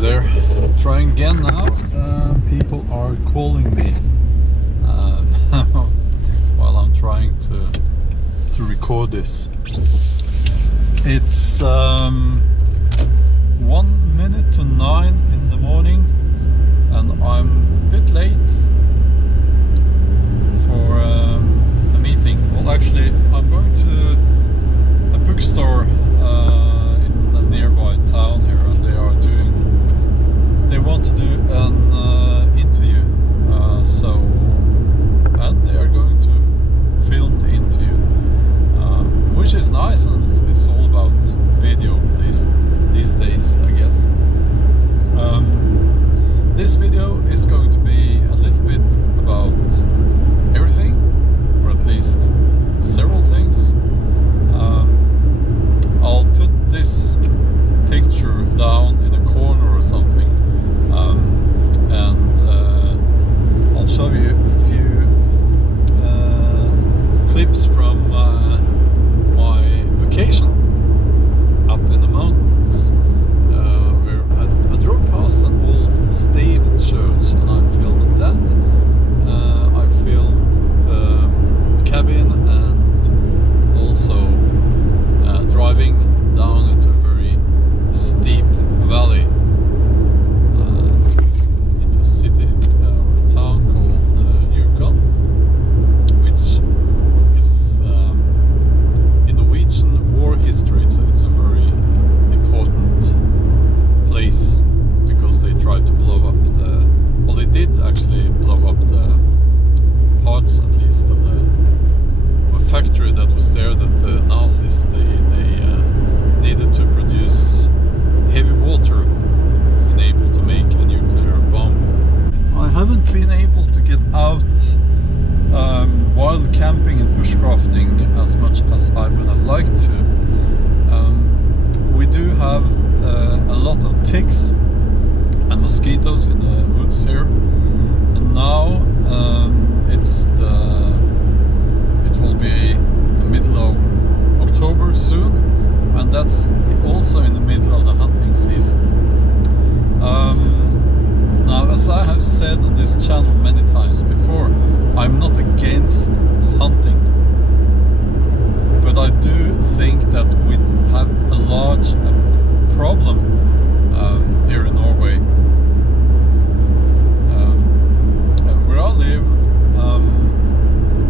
Hi there, trying again now. People are calling me while I'm trying to record this. It's 1 minute to 9 in the morning and I'm a bit late for a meeting. Well, actually I'm going to a bookstore in a nearby town here, and they want to do an interview, and they are going to film the interview, which is nice, and it's all about video these days, I guess. This video is going to be a little bit about everything, or at least several things. I'll put this picture down in a corner or something, and I'll show you a few clips from my vacation up in the mountains, where I drove past an old stave church and I filmed that. I filmed the cabin and also driving down into a very steep valley into a city or a town called Yukon, which is in Norwegian war history. It's a very important place because they tried to blow up they did actually blow up the parts, at least, of a factory that was there that the Nazis they needed to produce heavy water and able to make a nuclear bomb. I haven't been able to get out wild camping and bushcrafting as much as I would have liked to. We do have a lot of ticks and mosquitoes in the woods here, and now it will be the middle of October soon, and that's also in the middle of the hunting season. Now, as I have said on this channel many times before, I'm not against hunting, but I do think that we have a large problem here in Norway. Where I live,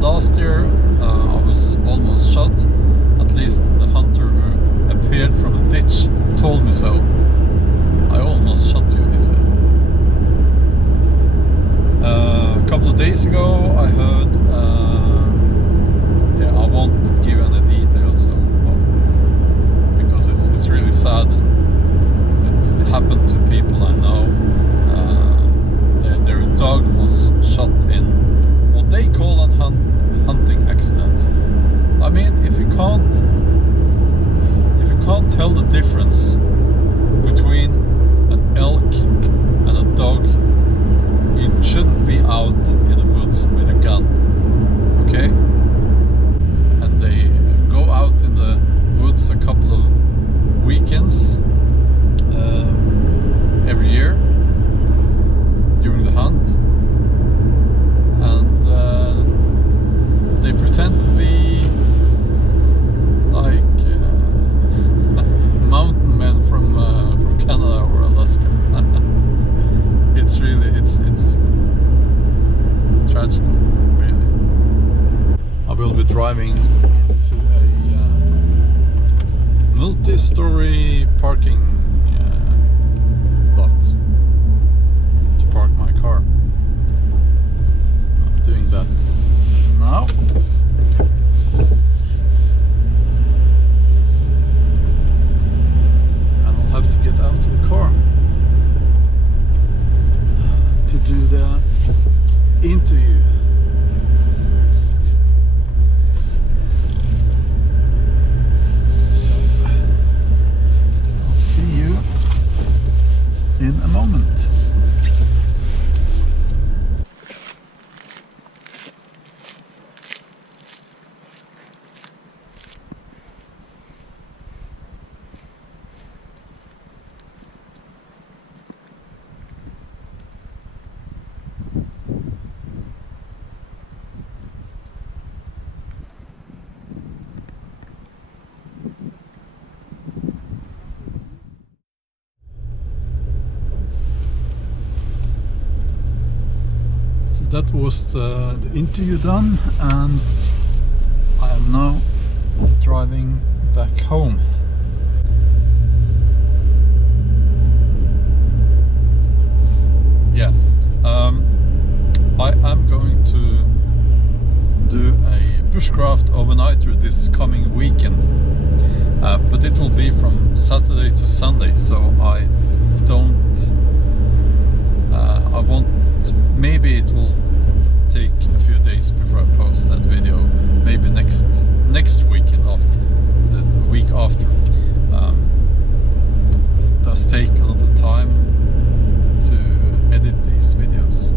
last year I was almost shot. At least the hunter who appeared from a ditch told me so. I almost shot you, he said. A couple of days ago I heard, I won't give any details because it's really sad. It happened to people I know. Their dog was shot in what they call a hunting accident. I mean, if you can't tell the difference between an elk and a dog, you shouldn't be out in the woods with a gun, okay? And they go out in the woods a couple of weekends every year during the hunt, and they pretend to be like mountain men from Canada or Alaska. It's tragical, really. I will be driving into a multi-story parking lot to park my car. I'm doing that now. And I'll have to get out of the car to do the interview. So I'll see you in a moment. that was the interview done, and I am now driving back home. Yeah, I am going to do a bushcraft overnighter this coming weekend, but it will be from Saturday to Sunday, so I won't. Maybe it will take a few days before I post that video. Maybe next weekend, after the week after. It does take a lot of time to edit these videos.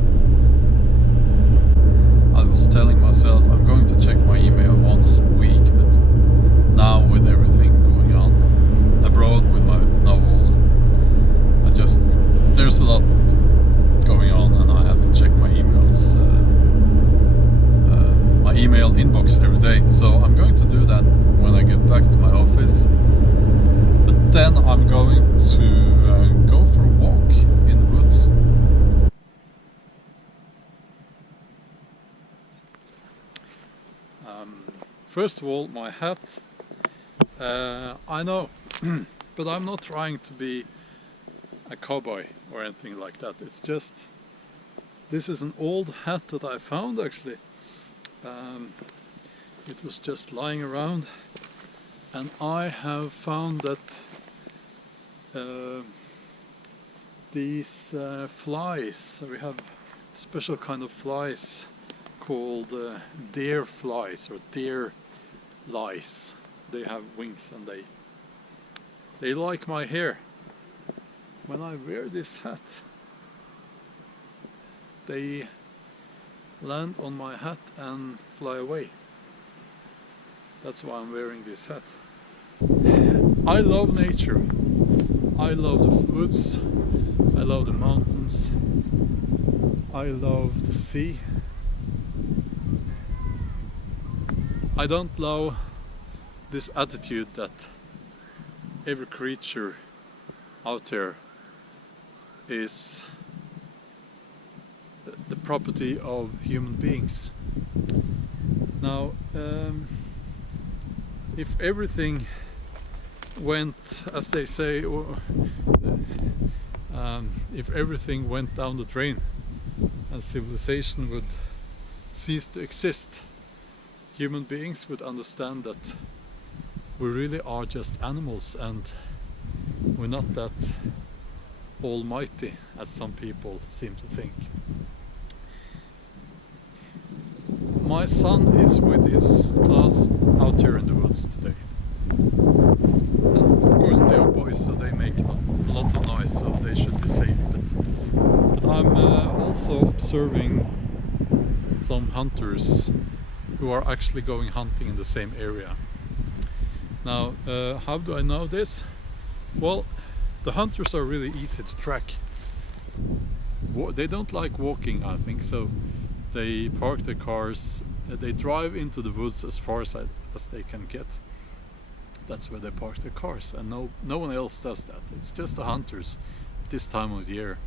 I was telling myself I'm going to check my email once a week, but now with everything going on abroad with my novel, there's a lot going on, and I have to check my emails, my email inbox every day. So I'm going to do that when I get back to my office. But then I'm going to go for a walk in the woods. First of all, my hat. I know, but I'm not trying to be a cowboy or anything like that. It's just, this is an old hat that I found actually. It was just lying around, and I have found that these flies, we have special kind of flies called deer flies or deer lice. They have wings and they like my hair. When I wear this hat, they land on my hat and fly away. That's why I'm wearing this hat. I love nature. I love the woods. I love the mountains. I love the sea. I don't love this attitude that every creature out there is the property of human beings. Now, if everything went, as they say, or if everything went down the drain and civilization would cease to exist, human beings would understand that we really are just animals, and we're not that almighty as some people seem to think. My son is with his class out here in the woods today. And of course they are boys, so they make a lot of noise, so they should be safe. But I'm also observing some hunters who are actually going hunting in the same area. Now, how do I know this? Well, the hunters are really easy to track. They don't like walking, I think, so they park their cars, they drive into the woods as far as they can get. That's where they park their cars, and no one else does that. It's just the hunters at this time of the year.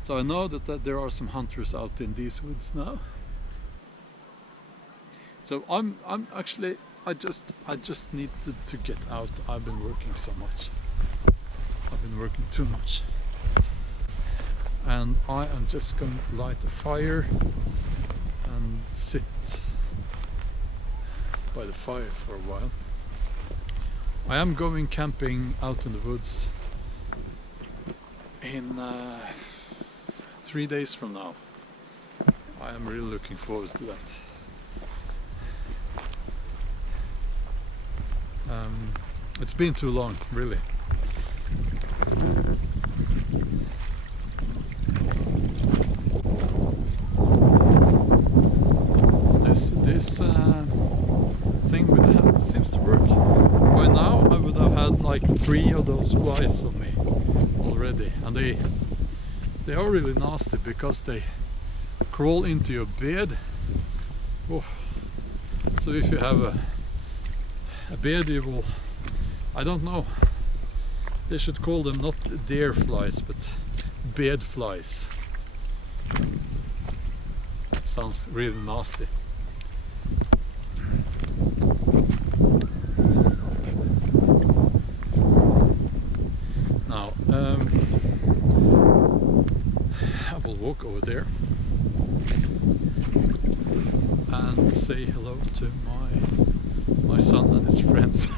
So I know that there are some hunters out in these woods now. So I'm actually, I just need to get out. I've been working so much. I've been working too much. And I am just going to light a fire and sit by the fire for a while. I am going camping out in the woods in 3 days from now. I am really looking forward to that. It's been too long, really. This thing with the hat seems to work. By now I would have had like 3 of those flies on me already, and they are really nasty because they crawl into your bed. Oh. So if you have a bed, you will, I don't know, they should call them not deer flies but bed flies. sounds really nasty. Now, I will walk over there and say hello to my son and his friends.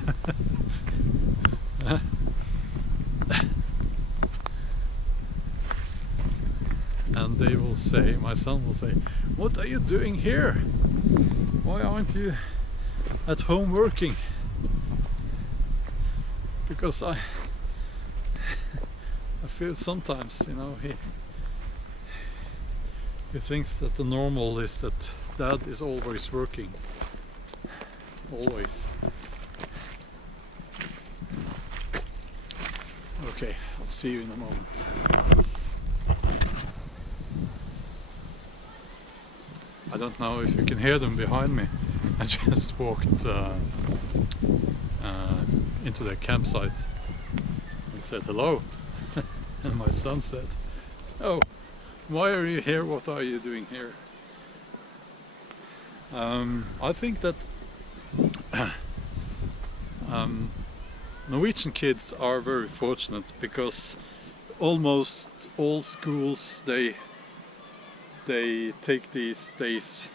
And they will say, my son will say, "What are you doing here? Why aren't you at home working?" Because I feel sometimes, you know, he thinks that the normal is that dad is always working. Always. Okay, I'll see you in a moment. I don't know if you can hear them behind me. I just walked into their campsite and said hello. And my son said, "Oh, why are you here? What are you doing here?" I think that Norwegian kids are very fortunate because almost all schools they take these days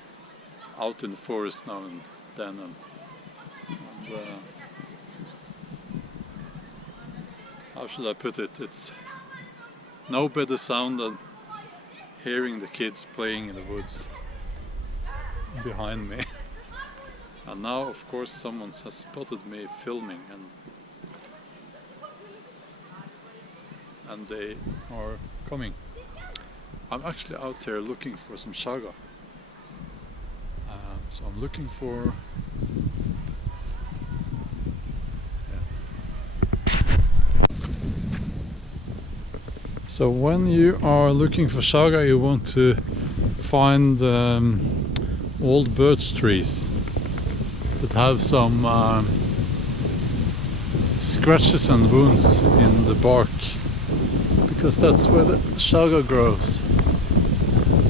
out in the forest now and then, and how should I put it? It's no better sound than hearing the kids playing in the woods behind me. And now, of course, someone has spotted me filming, and they are coming. I'm actually out here looking for some saga. So I'm looking for... So when you are looking for saga, you want to find old birch trees that have some scratches and wounds in the bark, because that's where the saga grows.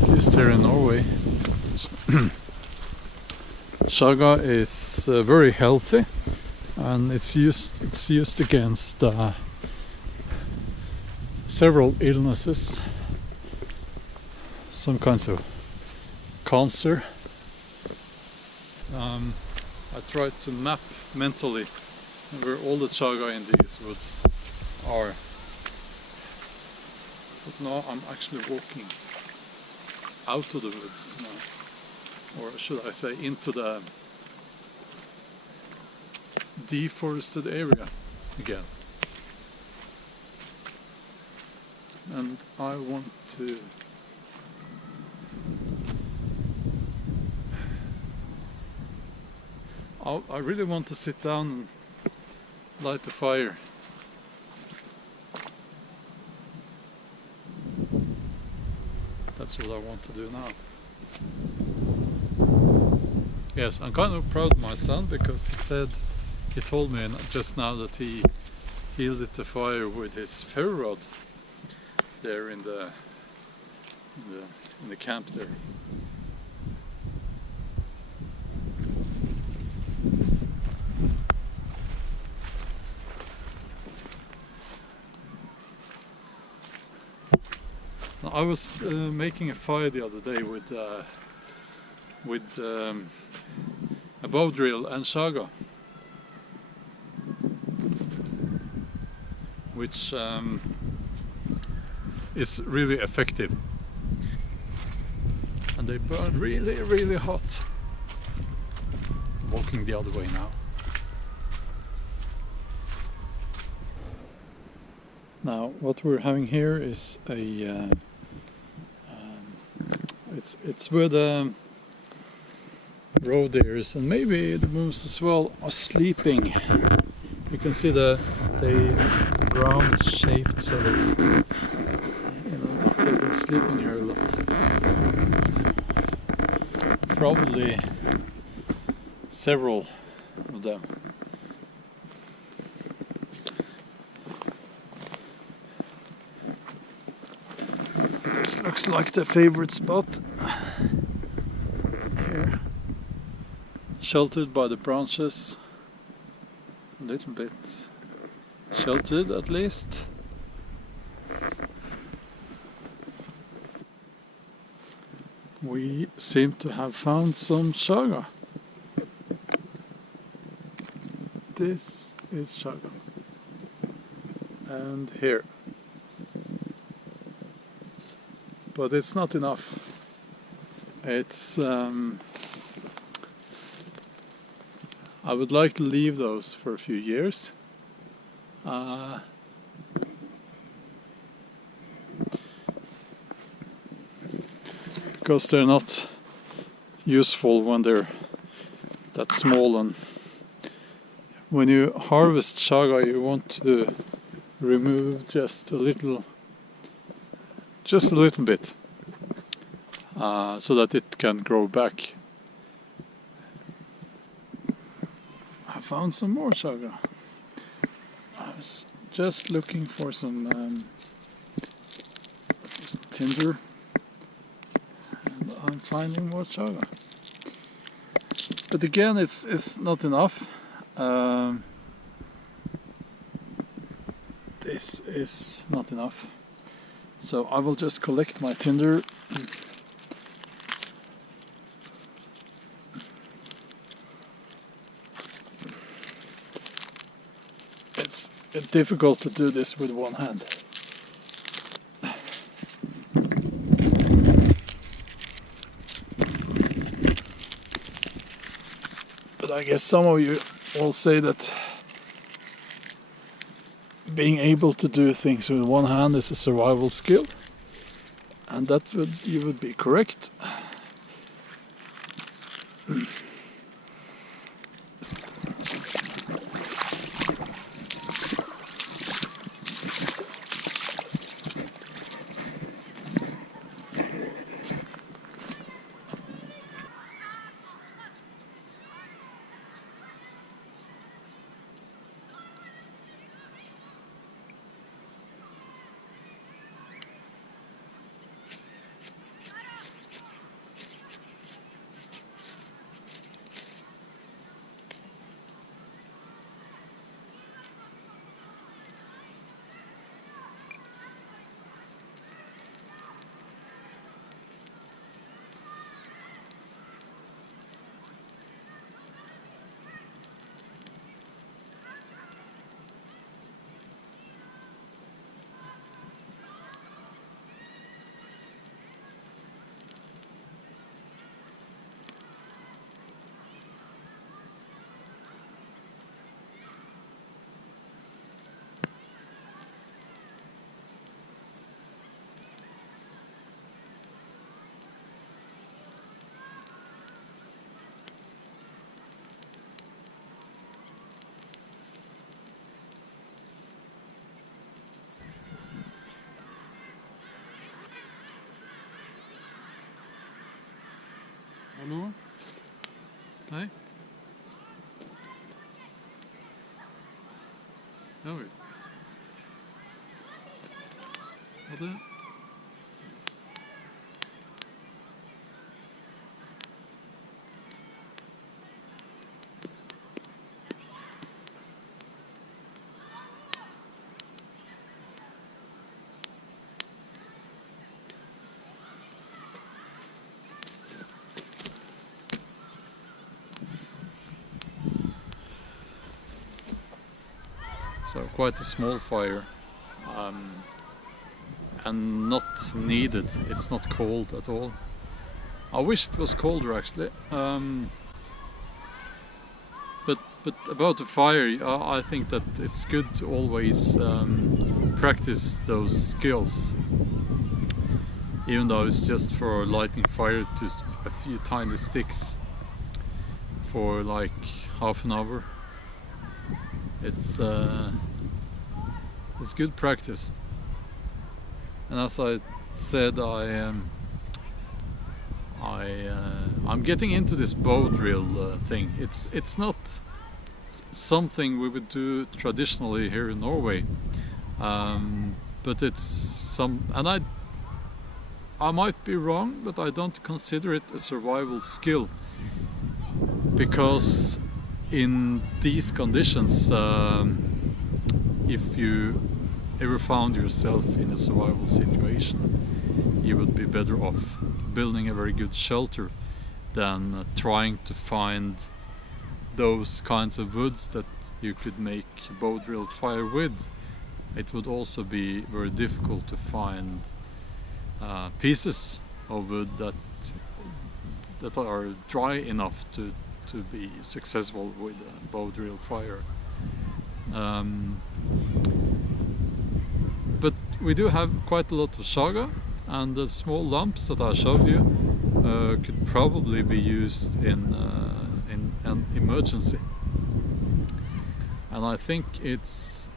At least here in Norway. Saga is very healthy, and it's used against several illnesses, some kinds of cancer. I tried to map mentally where all the saga in these woods are, but now I'm actually walking out of the woods now, or should I say into the deforested area again. And I want to I really want to sit down and light the fire. That's what I want to do now. Yes, I'm kind of proud of my son, because he told me just now that he lit the fire with his ferro rod there in the camp there. I was making a fire the other day with a bow drill and saga, which is really effective, and they burn really, really hot. I'm walking the other way now. Now, what we're having here is a it's where the roe deers and maybe the moose as well are sleeping. You can see the ground shaped so that, you know, they've been sleeping here a lot. Probably several of them. This looks like the favorite spot. sheltered by the branches, a little bit sheltered at least. We seem to have found some chaga. This is chaga. And here. But it's not enough. It's I would like to leave those for a few years. Because they're not useful when they're that small, and when you harvest chaga you want to remove just a little bit so that it can grow back. I found some more chaga. I was just looking for some tinder, and I'm finding more chaga. But again, it's not enough. This is not enough. So I will just collect my tinder. It's difficult to do this with one hand. But I guess some of you will say that being able to do things with one hand is a survival skill, and that you would be correct. Hallo? Hei? Ja vel. Ha det. So quite a small fire, and not needed. It's not cold at all. I wish it was colder actually. But about the fire, I think that it's good to always practice those skills, even though it's just for lighting fire to a few tiny sticks for like half an hour. It's good practice, and as I said, I'm getting into this bow drill thing. It's not something we would do traditionally here in Norway, but it's some, and I might be wrong, but I don't consider it a survival skill. because in these conditions, if you ever found yourself in a survival situation, you would be better off building a very good shelter than trying to find those kinds of woods that you could make bow drill fire with. It would also be very difficult to find pieces of wood that are dry enough to be successful with a bow drill fire. But we do have quite a lot of saga, and the small lumps that I showed you could probably be used in an emergency. And I think it's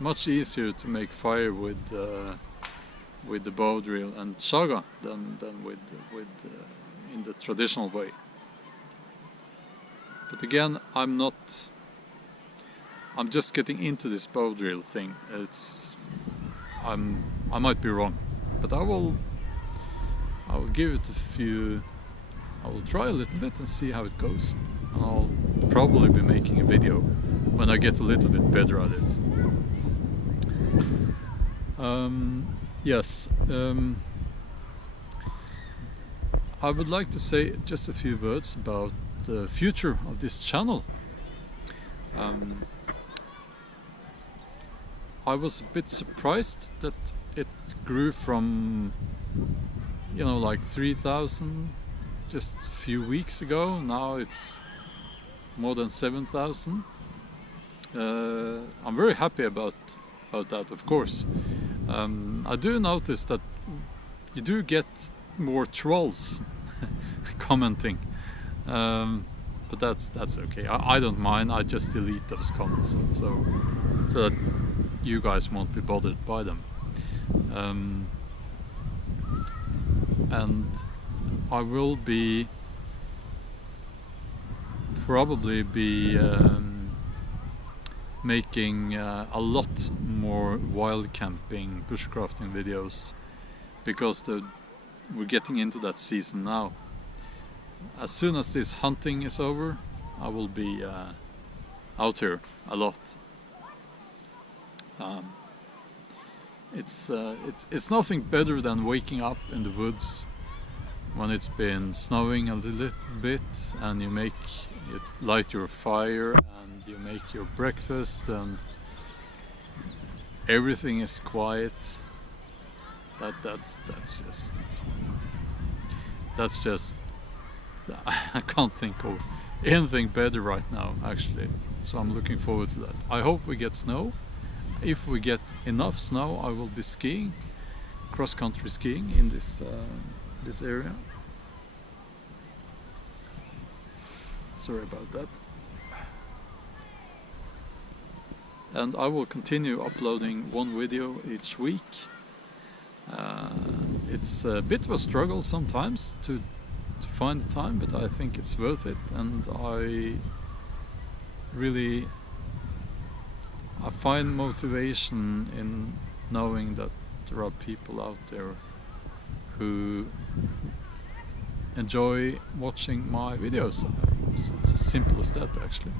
much easier to make fire with the bow drill and saga than with in the traditional way. But again, I'm just getting into this bow drill thing. I might be wrong, but I will give it a few. I will try a little bit and see how it goes. And I'll probably be making a video when I get a little bit better at it. Yes. I would like to say just a few words about the future of this channel. I was a bit surprised that it grew from, you know, like 3,000 just a few weeks ago. Now it's more than 7,000. I'm very happy about that, of course. I do notice that you do get more trolls commenting, but that's okay. I don't mind. I just delete those comments so that you guys won't be bothered by them. And I will probably be making a lot more wild camping, bushcrafting videos, because we're getting into that season now. As soon as this hunting is over, I will be out here a lot. It's nothing better than waking up in the woods when it's been snowing a little bit, and you light your fire and you make your breakfast and everything is quiet. That's just I can't think of anything better right now, actually. So I'm looking forward to that. I hope we get snow. If we get enough snow, I will be skiing, cross-country skiing in this area. Sorry about that. And I will continue uploading one video each week. It's a bit of a struggle sometimes to find the time, but I think it's worth it, and I find motivation in knowing that there are people out there who enjoy watching my videos. It's as simple as that, actually.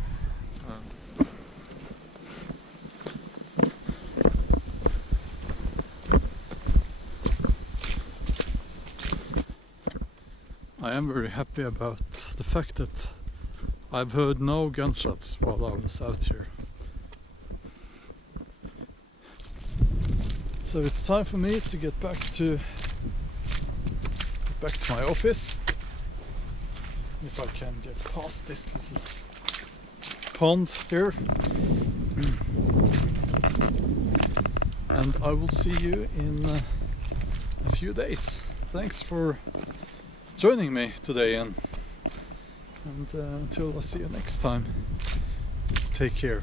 I am very happy about the fact that I've heard no gunshots while I was out here. So it's time for me to get back to my office. If I can get past this little pond here. And I will see you in a few days. Thanks for joining me today, and until I see you next time, take care.